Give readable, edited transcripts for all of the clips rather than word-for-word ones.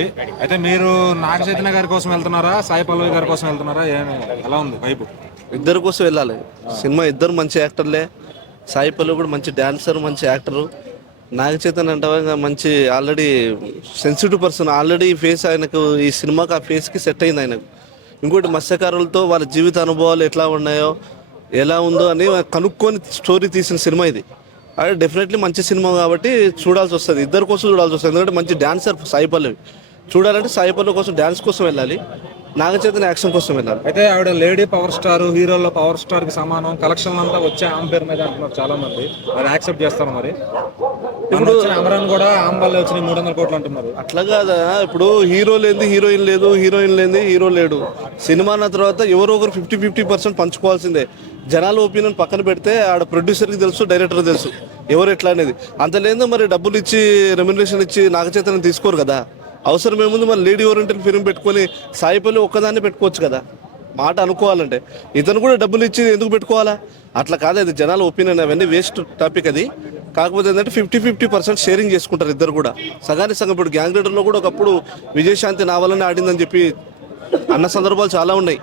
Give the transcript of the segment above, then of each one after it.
అయితే మీరు నాగ చైతన్య గారి కోసం వెళ్తున్నారా, సాయి పల్లవి గారి కోసం వెళ్తున్నారా? ఎలా ఉంది వైపు? ఇద్దరి కోసం వెళ్ళాలి. సినిమా ఇద్దరు మంచి యాక్టర్లే. సాయి పల్లవి కూడా మంచి డాన్సర్, మంచి యాక్టరు. నాగ చైతన్య అంటే మంచి already sensitive person. Already face ఆయనకు ఈ సినిమాకి ఆ ఫేస్కి సెట్ అయింది ఆయనకు. ఇంకోటి మత్స్యకారులతో వాళ్ళ జీవిత అనుభవాలు ఎట్లా ఉన్నాయో, ఎలా ఉందో అని కనుక్కొని స్టోరీ తీసిన సినిమా ఇది. అది డెఫినెట్లీ మంచి సినిమా కాబట్టి చూడాల్సి వస్తుంది. ఇద్దరి కోసం చూడాల్సి వస్తుంది. ఎందుకంటే మంచి డాన్సర్ సాయి పల్లవి. చూడాలంటే సాయి పల్లవి కోసం, డాన్స్ కోసం వెళ్ళాలి. నాగ చైతన్య యాక్షన్ కోసం వెళ్ళాలి. అయితే ఆవిడ లేడీ పవర్ స్టార్, హీరోల్లో పవర్ స్టార్ కి సమానం. కలెక్షన్ అంతా వచ్చే ఆమె పేరు మీద అంటున్నారు చాలా మంది. అది యాక్సెప్ట్ చేస్తారు మరి? ఇప్పుడు అమరాన్ కూడా ఆమె వల్లే వచ్చినాయి 300 కోట్లు అంటున్నారు. అట్లా కాదా, ఇప్పుడు హీరో లేనిది హీరోయిన్ లేదు, హీరోయిన్ లేనిది హీరో లేడు. సినిమా అన్న తర్వాత ఎవరో ఒకరు 50-50% పంచుకోవాల్సిందే. జనాల ఒపీనియన్ పక్కన పెడితే ఆడ ప్రొడ్యూసర్కి తెలుసు, డైరెక్టర్కి తెలుసు ఎవరు ఎట్లా అనేది. అంత లేదు మరి డబ్బులు ఇచ్చి రెమ్యునరేషన్ ఇచ్చి నాగ చైతన్యం తీసుకోరు కదా. అవసరం ఏముంది మరి లేడీ ఓరియంటెడ్ ఫిల్మ్ పెట్టుకొని సాయి పల్లవి ఒక్కదాన్ని పెట్టుకోవచ్చు కదా. మాట అనుకోవాలంటే ఇతను కూడా డబ్బులు ఇచ్చి ఎందుకు పెట్టుకోవాలా? అట్లా కాదు, అది జనాల ఒపీనియన్. అవన్నీ వేస్ట్ టాపిక్ అది. కాకపోతే ఏంటంటే 50-50% షేరింగ్ చేసుకుంటారు ఇద్దరు కూడా. సగానికి సగం. ఇప్పుడు గ్యాంగ్ లీడర్లో కూడా ఒకప్పుడు విజయశాంతి నా వల్లనే ఆడిందని చెప్పి అన్న సందర్భాలు చాలా ఉన్నాయి.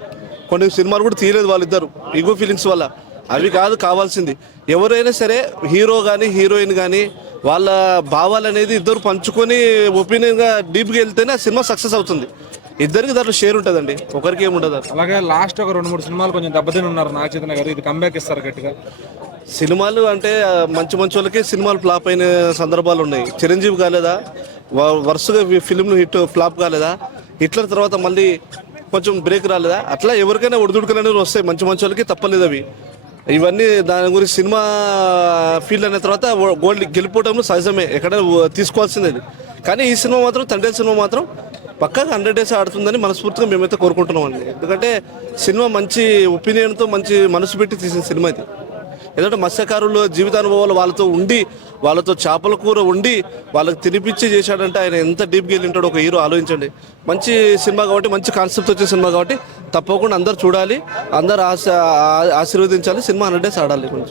కొన్ని సినిమాలు కూడా తీయలేదు వాళ్ళిద్దరు, ఈగో ఫీలింగ్స్ వల్ల. అవి కాదు కావాల్సింది. ఎవరైనా సరే హీరో కానీ హీరోయిన్ కానీ వాళ్ళ భావాలు అనేది ఇద్దరు పంచుకొని ఒపీనియన్గా డీప్గా వెళ్తేనే ఆ సినిమా సక్సెస్ అవుతుంది. ఇద్దరికి దాంట్లో షేర్ ఉంటుందండి, ఒకరికి ఏముండదు. అలాగే లాస్ట్ ఒక 2-3 సినిమాలు కొంచెం దెబ్బతిని ఉన్నారు నాగ చైతన్య గారు. ఇది కంబ్యాక్ ఇస్తారు గట్టిగా? సినిమాలు అంటే మంచి మంచి వాళ్ళకి సినిమాలు ఫ్లాప్ అయిన సందర్భాలు ఉన్నాయి. చిరంజీవి కాలేదా, వరుసగా ఫిల్మ్లు హిట్ ఫ్లాప్ కాలేదా? హిట్లర్ తర్వాత మళ్ళీ కొంచెం బ్రేక్ రాలేదా? అట్లా ఎవరికైనా ఒడిదుడుకులు అనేవి వస్తాయి. మంచి మంచి వాళ్ళకి తప్పలేదు అవి. ఇవన్నీ దాని గురించి సినిమా ఫీల్డ్ అయిన తర్వాత గోల్డ్ గెలిపోవడంలో సహజమే, ఎక్కడ తీసుకోవాల్సింది. కానీ ఈ సినిమా మాత్రం, తండ్రి సినిమా మాత్రం పక్కాగా 100 days ఆడుతుందని మనస్ఫూర్తిగా మేమైతే కోరుకుంటున్నాం అండి. ఎందుకంటే సినిమా మంచి ఒపీనియన్తో, మంచి మనసు పెట్టి తీసిన సినిమా ఇది. ఎందుకంటే మత్స్యకారులు జీవితానుభవాలు వాళ్ళతో ఉండి, వాళ్ళతో చేపల కూర ఉండి వాళ్ళకి తినిపించి చేశాడంటే ఆయన ఎంత డీప్గా వెళ్ళి ఉంటాడో ఒక హీరో ఆలోచించండి. మంచి సినిమా కాబట్టి, మంచి కాన్సెప్ట్ వచ్చే సినిమా కాబట్టి తప్పకుండా అందరు చూడాలి, అందరు ఆశీర్వదించాలి. సినిమా 100 days ఆడాలి కొంచెం.